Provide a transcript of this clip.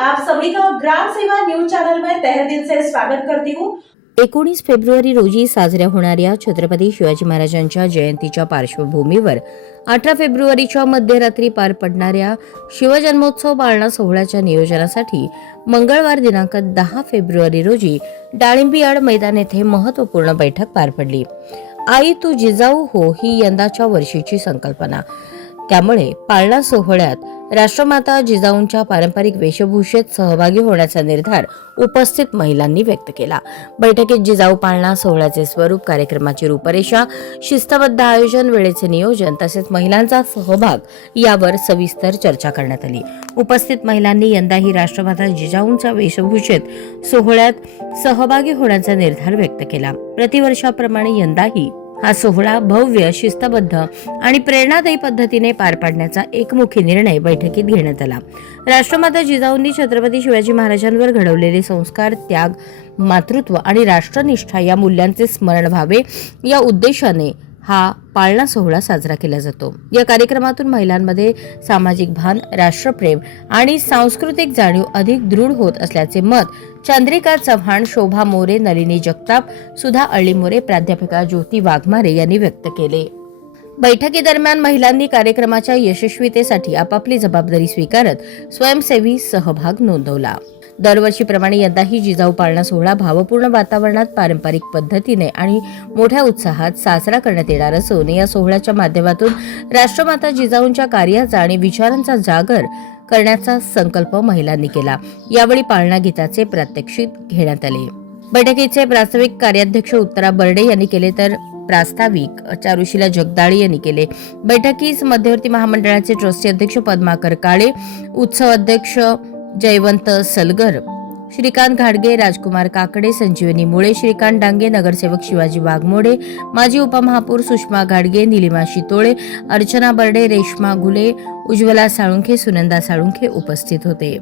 आप सभी का ग्राम सेवा न्यूज चैनल में तहे दिल से स्वागत करती हूँ। 19 फेब्रुवारी रोजी साजऱ्या होणाऱ्या छत्रपती शिवाजी महाराजांच्या जयंतीच्या पार्श्वभूमीवर 18 फेब्रुवारीच्या मध्यरात्री पार पडणाऱ्या शिवजन्मोत्सव पाळणा सोहळ्याच्या नियोजनासाठी मंगळवार दिनांक 10 फेब्रुवारी रोजी डाळिंबियाड मैदान येथे महत्त्वपूर्ण बैठक पार पडली। आई तू जिजाऊ हो ही यंदाच्या वर्षीची संकल्पना। त्यामुळे पाळणा सोहळ्यात राष्ट्रमाता जिजाऊंच्या पारंपरिक वेशभूषेत सहभागी होण्याचा निर्धार उपस्थित महिलांनी व्यक्त केला। बैठकीत जिजाऊ पाळणा सोहळ्याचे स्वरूप, कार्यक्रमाची रूपरेषा, शिस्तबद्ध आयोजन, वेळेचे नियोजन तसेच महिलांचा सहभाग यावर सविस्तर चर्चा करण्यात आली। उपस्थित महिलांनी यंदाही राष्ट्रमाता जिजाऊंच्या वेशभूषेत सोहळ्यात सहभागी होण्याचा निर्धार व्यक्त केला। प्रतिवर्षाप्रमाणे यंदाही हा सोहळा भव्य, शिस्तबद्ध आणि प्रेरणादायी पद्धतीने पार पाडण्याचा एकमुखी निर्णय बैठकीत घेण्यात आला। राष्ट्रमाता जिजाऊंनी छत्रपती शिवाजी महाराजांवर घडवलेले संस्कार, त्याग, मातृत्व आणि राष्ट्रनिष्ठा या मूल्यांचे स्मरण व्हावे या उद्देशाने हा पाळणा सोहळा साजरा केला जातो। या कार्यक्रमातून महिलांमध्ये सामाजिक भान, राष्ट्रप्रेम आणि सांस्कृतिक जाणीव अधिक दृढ होत असल्याचे मत चंद्रिका चव्हाण, शोभा मोरे, नलिनी जगताप, सुधा अळीमोरे, प्राध्यापिका ज्योती वाघमारे यांनी व्यक्त केले। बैठकीदरम्यान महिलांनी कार्यक्रमाच्या यशस्वीतेसाठी आपापली जबाबदारी स्वीकारत स्वयंसेवी सहभाग नोंदवला। दरवर्षीप्रमाणे यंदाही जिजाऊ पाळणा सोहळा भावपूर्ण वातावरणात पारंपरिक पद्धतीने आणि मोठ्या उत्साहात साजरा करण्यात येणार असून या सोहळ्याच्या माध्यमातून राष्ट्रमाता जिजाऊंच्या कार्याचा आणि विचारांचा जागर करण्याचा संकल्प महिलांनी केला। यावेळी पाळणा गीताचे प्रात्यक्षिक घेण्यात आले। बैठकीचे प्रास्ताविक कार्याध्यक्ष उत्तरा बर्डे यांनी केले तर प्रास्ताविक चारुशीला जगदाळे यांनी केले। बैठकीस मध्यवर्ती महामंडळाचे ट्रस्टी अध्यक्ष पद्माकर काळे, उत्सव अध्यक्ष जयवंत सलगर, श्रीकांत घाडगे, राजकुमार काकडे, संजीवनी मुळे, श्रीकांत डांगे, नगरसेवक शिवाजी वाघमोडे, माजी उपमहापौर सुषमा घाडगे, निलिमा शितोळे, अर्चना बर्डे, रेश्मा घुले, उज्ज्वला साळुंखे, सुनंदा साळुंखे उपस्थित होते।